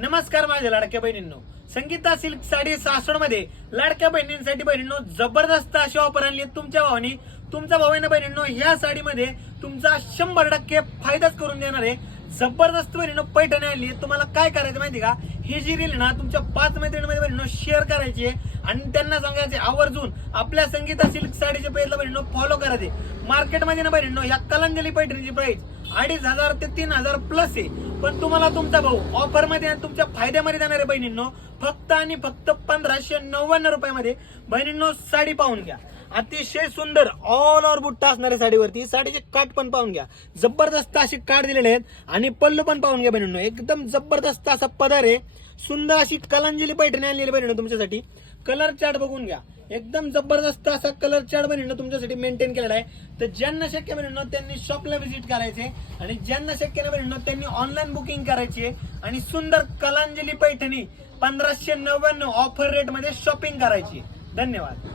नमस्कार माझ्या लाडक्या बहिणींनो, संगीता सिल्क साडी सासवड मध्ये लाडक्या बहिणींसाठी बहिणींनो जबरदस्त अशी ऑफर आणली तुमच्या भावानी. तुमच्या भावाने बहिणींनो ह्या साडीमध्ये तुमचा 100% फायदाच करून देणार आहे. जबरदस्त बहिणींनो पैठणी आणली. तुम्हाला काय करायचं माहिती का, ही जी रील ना तुमच्या 5 मैत्रिणींमध्ये बहिणींनो शेअर करायची आहे आणि त्यांना सांगायचे आवर्जून आपल्या संगीता सिल्क साडीच्या पेजला बहिणींनो फॉलो करायचे. मार्केटमध्ये ना बहिणींनो या कलांजली पैठणीची प्राइस 2500 ते 3000 प्लस आहे, पण तुम्हाला तुमचा भाऊ ऑफर मध्ये आणि तुमच्या फायद्यामध्ये जाणार आहे बहिणींनो. फक्त आणि फक्त 1599 रुपयामध्ये बहिणींनो साडी पाहून घ्या. अतिशय सुंदर ऑल ओव्हर बुट्टा असणाऱ्या साडीवरती साडीचे काठ पण पाहून घ्या. जबरदस्त अशी काठ दिलेले आहेत आणि पल्लू पण पाहून घ्या बहिणींनो. एकदम जबरदस्त असा पदर आहे. सुंदर अशी कलांजली पैठणी आणलेली बहिणींनो तुमच्यासाठी. कलर चार्ट बघून घ्या. एकदम जबरदस्त असा कलर चार्ट बहिणींनो तुमच्यासाठी मेंटेन केलेला आहे. तर ज्यांना शक्य बहिणींनो त्यांनी शॉपला व्हिजिट करायचे आणि ज्यांना शक्य नाही बहिणींनो त्यांनी ऑनलाईन बुकिंग करायची आहे आणि सुंदर कलांजली पैठणी 1599 ऑफर रेट मध्ये शॉपिंग करायची. धन्यवाद.